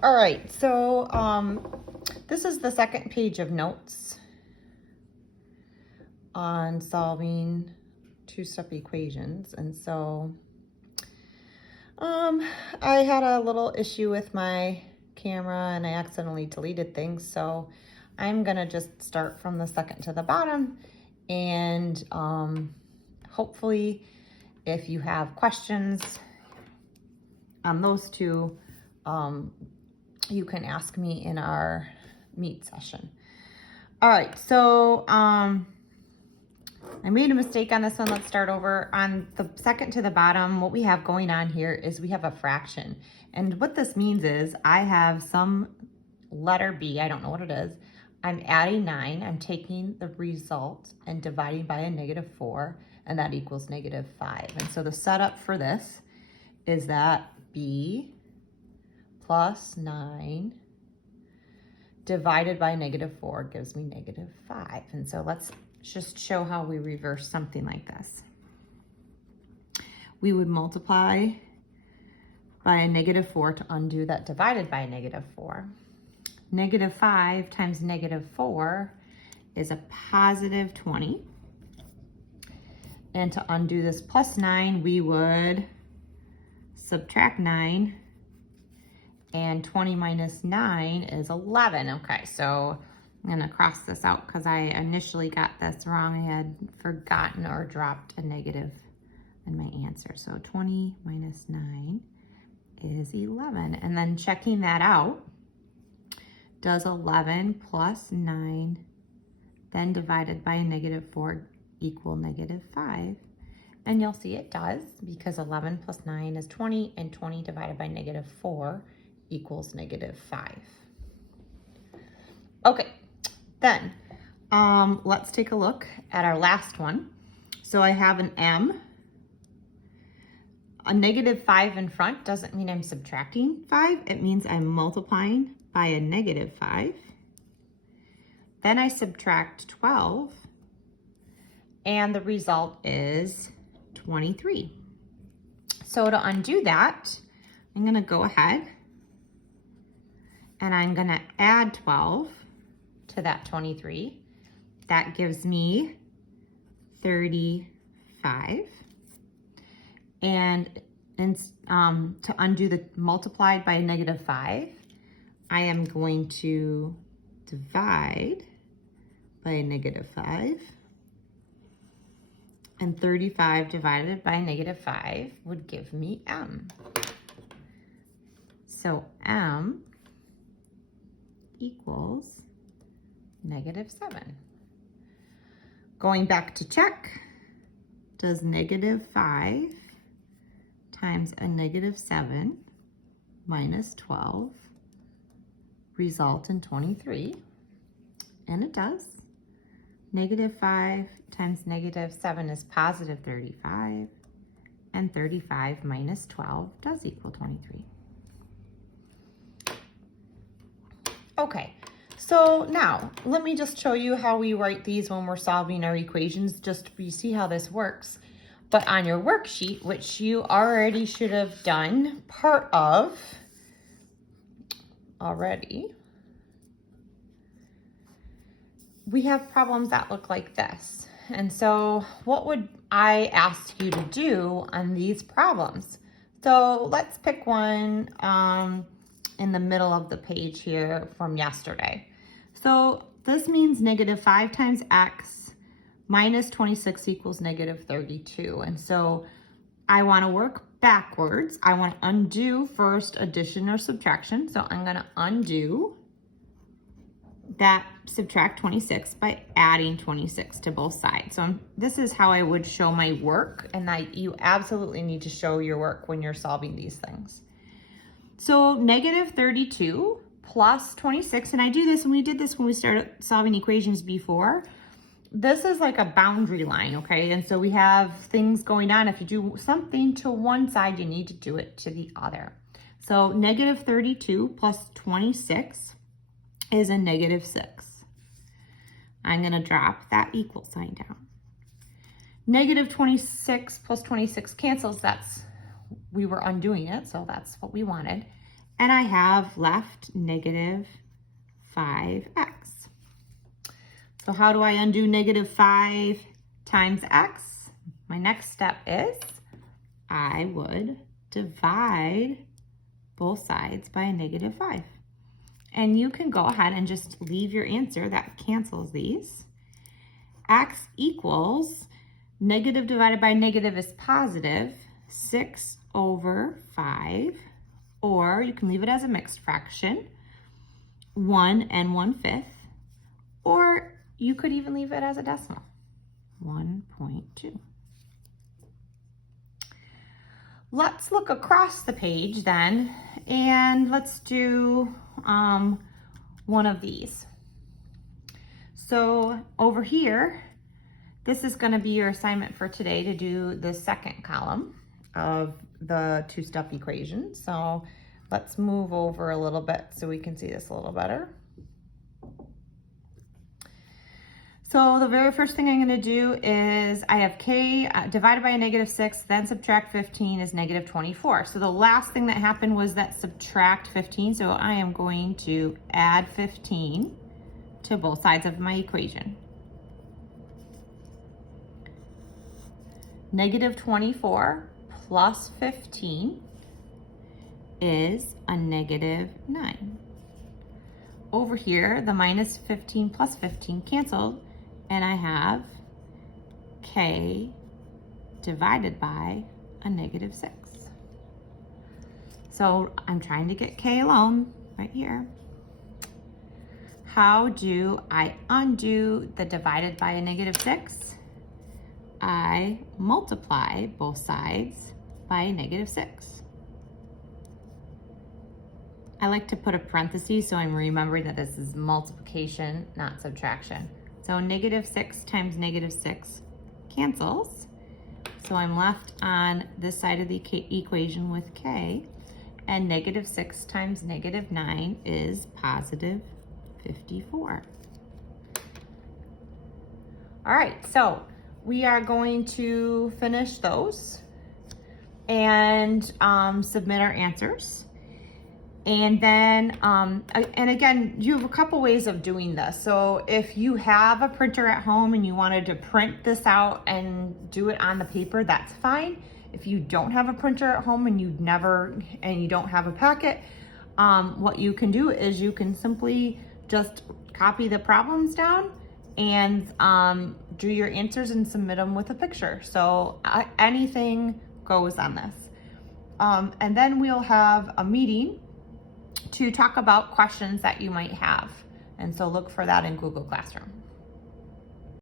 All right, so this is the second page of notes on solving two-step equations. And so I had a little issue with my camera and I accidentally deleted things. So I'm gonna just start from the second to the bottom, and hopefully if you have questions on those two, you can ask me in our meet session. All right, so I made a mistake on this one. Let's start over. On the second to the bottom, what we have going on here is we have a fraction. And what this means is I have some letter B, I don't know what it is. I'm adding 9, I'm taking the result and dividing by a -4, and that equals -5. And so the setup for this is that B plus 9 divided by -4 gives me -5. And so let's just show how we reverse something like this. We would multiply by a -4 to undo that divided by a -4. -5 times -4 is a positive 20. And to undo this plus 9, we would subtract 9. And 20 minus 9 is 11. Okay, so I'm gonna cross this out because I initially got this wrong. I had forgotten or dropped a negative in my answer. So 20 minus 9 is 11. And then checking that out, does 11 plus 9, then divided by a -4 equal -5? And you'll see it does, because 11 plus 9 is 20, and 20 divided by -4 equals -5. Okay, then let's take a look at our last one. So I have an M. A -5 in front doesn't mean I'm subtracting 5. It means I'm multiplying by a -5. Then I subtract 12, and the result is 23. So to undo that, I'm gonna go ahead and I'm gonna add 12 to that 23. That gives me 35. And to undo the multiplied by a -5, I am going to divide by a -5. And 35 divided by -5 would give me M. So M equals -7. Going back to check, does -5 times a -7 minus 12 result in 23? And it does. -5 times -7 is positive 35, and 35 minus 12 does equal 23. Okay, so now let me just show you how we write these when we're solving our equations, just so you see how this works. But on your worksheet, which you already should have done part of already, we have problems that look like this. And so what would I ask you to do on these problems? So let's pick one in the middle of the page here from yesterday. So this means -5 times x minus 26 equals -32. And so I want to work backwards. I want to undo first addition or subtraction. So I'm going to undo that subtract 26 by adding 26 to both sides. So this is how I would show my work, and you absolutely need to show your work when you're solving these things. So -32 plus 26, and I do this, and we did this when we started solving equations before. This is like a boundary line, okay? And so we have things going on. If you do something to one side, you need to do it to the other. So -32 plus 26 is a -6. I'm gonna drop that equal sign down. -26 plus 26 cancels. We were undoing it, so that's what we wanted. and I have left negative 5x. So how do I undo negative 5 times x? My next step is I would divide both sides by a negative 5. And you can go ahead and just leave your answer. That cancels these. X equals negative divided by negative is positive, 6 over 5. Or you can leave it as a mixed fraction, 1 and 1/5. Or you could even leave it as a decimal, 1.2. Let's look across the page then, and let's do one of these. So over here, this is going to be your assignment for today, to do the second column of the two-step equation. So let's move over a little bit so we can see this a little better. So the very first thing I'm going to do is I have k divided by a negative 6, then subtract 15 is negative 24. So the last thing that happened was that subtract 15. So I am going to add 15 to both sides of my equation. Negative 24 plus 15 is a negative 9. Over here, the minus 15 plus 15 canceled, and I have k divided by a negative 6. So I'm trying to get k alone right here. How do I undo the divided by a negative 6? I multiply both sides by a negative 6. I like to put a parenthesis so I'm remembering that this is multiplication, not subtraction. So negative 6 times negative 6 cancels. So I'm left on this side of the equation with k, and negative 6 times negative 9 is positive 54. All right, so we are going to finish those and submit our answers. And then, and again, you have a couple ways of doing this. So if you have a printer at home and you wanted to print this out and do it on the paper, that's fine. If you don't have a printer at home and you don't have a packet, what you can do is you can simply just copy the problems down and do your answers and submit them with a picture. So anything goes on this. And then we'll have a meeting to talk about questions that you might have. And so look for that in Google Classroom.